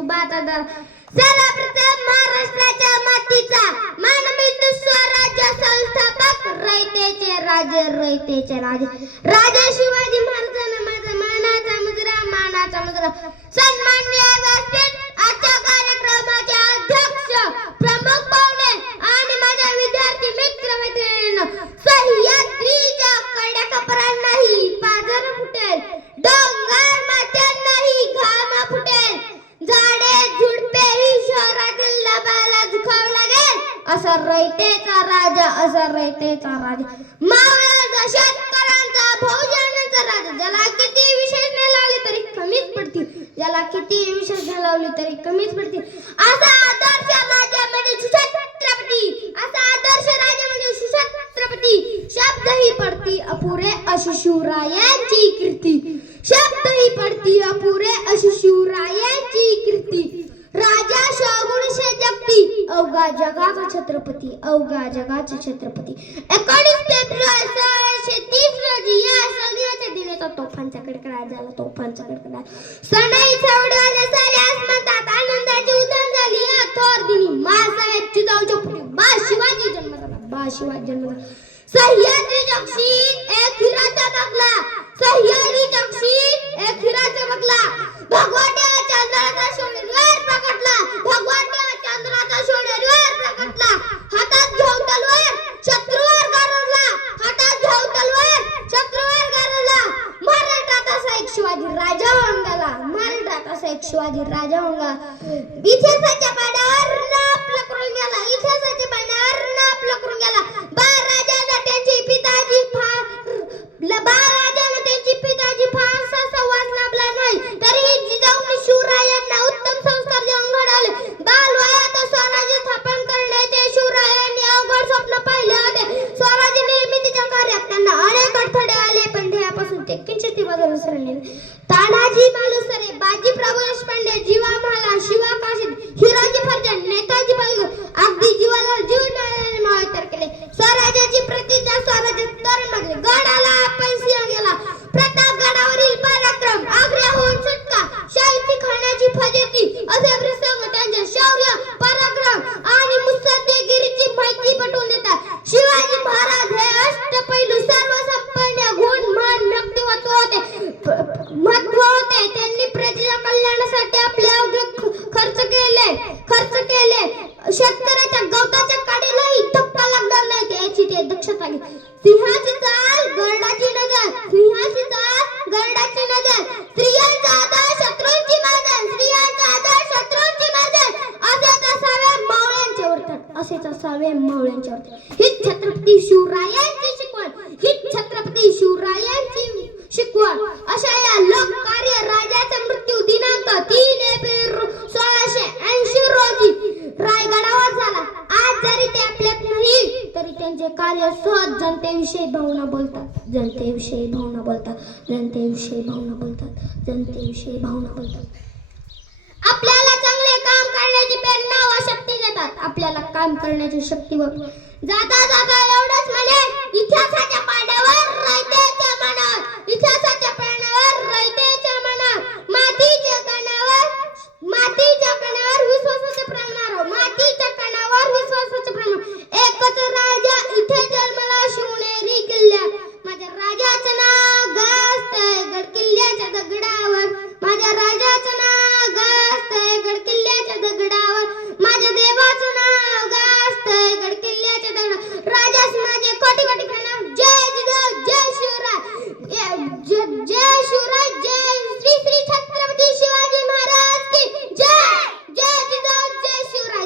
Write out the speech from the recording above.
माझी शुभाचा सर्वप्रथम महाराष्ट्राच्या मातीचा मानवी स्वराज्य संस्थापक रयतेचे राजे रयतेचे राजे. राजा शिवाजी महाराजांना माझा मानाचा मुजरा मानाचा मुजरा. सन्माननीय रयतेचा राजा असा रयतेचा राजा. मावळ्याचा शेतकऱ्यांचा भोजनाचा राजा ज्याला किती विशेषणे लावली तरी कमीच पडतील. ज्याला किती विशेषणे लावली तरी कमीच पडतील. असा आदर्श राजा म्हणजे सुछत्रपती. असा आदर्श राजा म्हणजे सुछत्रपती. शब्दही पडती अपुरे अशी शिवरायांची कीर्ती. शब्दही पडती अपुरे अशी शिवरायांची कीर्ती. अवघा जगाचा छत्रपती अवघा जगाचा छत्रपती. एकोणीस फेब्रुवारी सोळाशे तीस रोजी या सगळ्याच्या दिनेचा तोफांचा कडकडाट झाला तोफांचा कडकडाट सणाई चवडवाले सारे आसमंतात आनंदाची उधळण झाली. या थोर दिनी मासाहेब चिजाऊच्या पुढे बा शिवाजी जन्म झाला बा शिवाजी जन्म झाला सह्याद्री जक्षी एक हिराचा बगला सह्याद्री एक शिवाजी राजा होगा इतिहासाच्या पानावर आपलं करून गेला. इतिहासाच्या पानावर आपलं करून गेला. बा राजाला त्यांची पिताजी फार बा राजाला त्यांची पिताजी फारसा संवाद लाभला नाही. तरीही जिजाऊने शिवरायांना उत्तम संस्कार देऊन घडवले. बालवयात स्वराज्य स्थापन करण्याचे शिवरायांनी अवघड स्वप्न पाहिले होते. स्वराज्य निर्मितीच्या कार्यात त्यांना अनेक अडथळे आले पण ध्येयापासून ते किंचित बदल उसरले तानाजी मालुसरे बाजी ते सिंहाची चाल गरडाची नजर सिंहाची चाल गरडाची नजर. स्त्रियांचा आदर शत्रूंची माजर स्त्रियांचा आदर शत्रूंची माजर असेच असावे मावळ्यांचे वर्तन असेच असावे मावळ्यांचे वर्तन ही छत्रपती शिवरायांची शिकवण. ही छत्रपती शिवरायांची शिकवण. अशा या लोककार्य तरी कार्य सहज जनतेविषयी भावना बोलतात. जनतेविषयी भावना बोलतात. जनतेविषयी भावना बोलतात. जनतेविषयी भावना बोलतात. आपल्याला चांगले काम करण्याची प्रेरणा व शक्ती देतात. आपल्याला काम करण्याची शक्ती व जाता जाता एवढंच म्हणे इतिहासाच्या